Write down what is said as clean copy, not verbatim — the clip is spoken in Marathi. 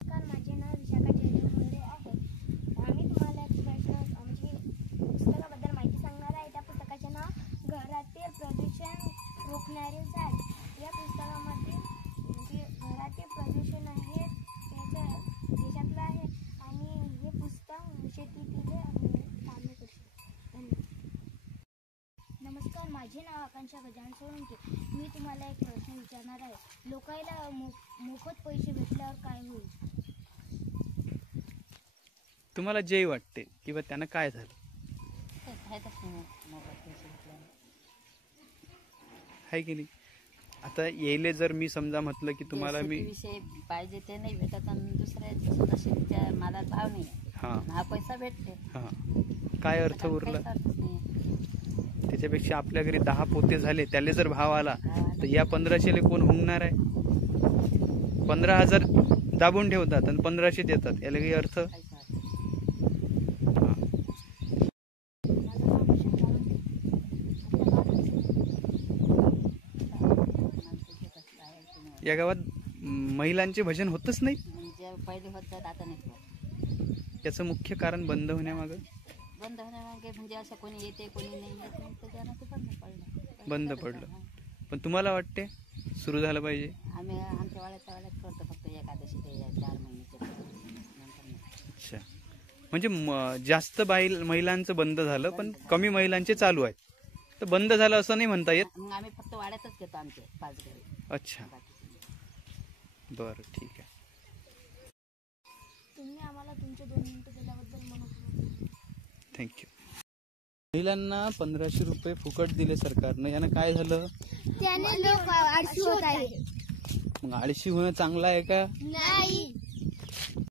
माझे नाव विशाखा जयदेव मुंडे आहे. आम्ही तुम्हाला एक प्रश्न म्हणजे पुस्तकाबद्दल माहिती सांगणार आहे. त्या पुस्तकाचे नाव घरातील प्रदूषण रोखणारे झाड. या पुस्तकामध्ये म्हणजे घरातील प्रदूषण आहे त्याच्या देशातलं आहे आणि हे पुस्तक शेतीतील कामे करते. नमस्कार, माझे नाव आकांक्षा गजानन सोळंके. मी तुम्हाला एक प्रश्न विचारणार आहे. लोकांना मोफत पैसे भेटल्यावर काय होईल? तुम्हाला जे वाटते किंवा त्यांना काय झालं आहे की नाही? आता येले जर मी समजा म्हटलं की तुम्हाला मी विषय पाहिजे ते नाही भेटत आणि दुसऱ्या शेतीच्या मालात भाव नाही, हा पैसा भेटते, काय अर्थ उरला? त्याच्यापेक्षा आपल्या घरी 10 पोते झाले त्याले जर भाव आला तर या 1500 कोण हुंगणार आहे? 15,000 दाबून ठेवतात आणि 1500 देतात, याला काही अर्थ? या गावात महिलांचे भजन होतच नाही. पहिले होतात, आता नाही. याचं मुख्य कारण बंद होण्यामागे म्हणजे असं कोणी येते कोणी नाही येत, त्याच्यानं ते बंद पडलं. पण तुम्हाला वाटते सुरू झालं पाहिजे? आम्ही आमच्या वाड्यात करतो फक्त एकादशी ते 4 महिन्याचे. अच्छा, म्हणजे जास्त महिलांचं बंद झालं पण कमी महिलांचे चालू आहेत, तर बंद झालं असं नाही म्हणता येत. मग आम्ही फक्त वाड्यातच घेतो आमचे 5 घरी. अच्छा, बरं, ठीक आहे. तुम्ही आम्हाला तुमचे 2 मिनिटं दिल्याबद्दल मनपूर्वक थँक्यू. महिलांना 1500 रुपये फुकट दिले सरकारनं, यानं काय झालं? त्याने लोक आळशी होत आहे. मग आळशी होणं चांगलं आहे का? नाही.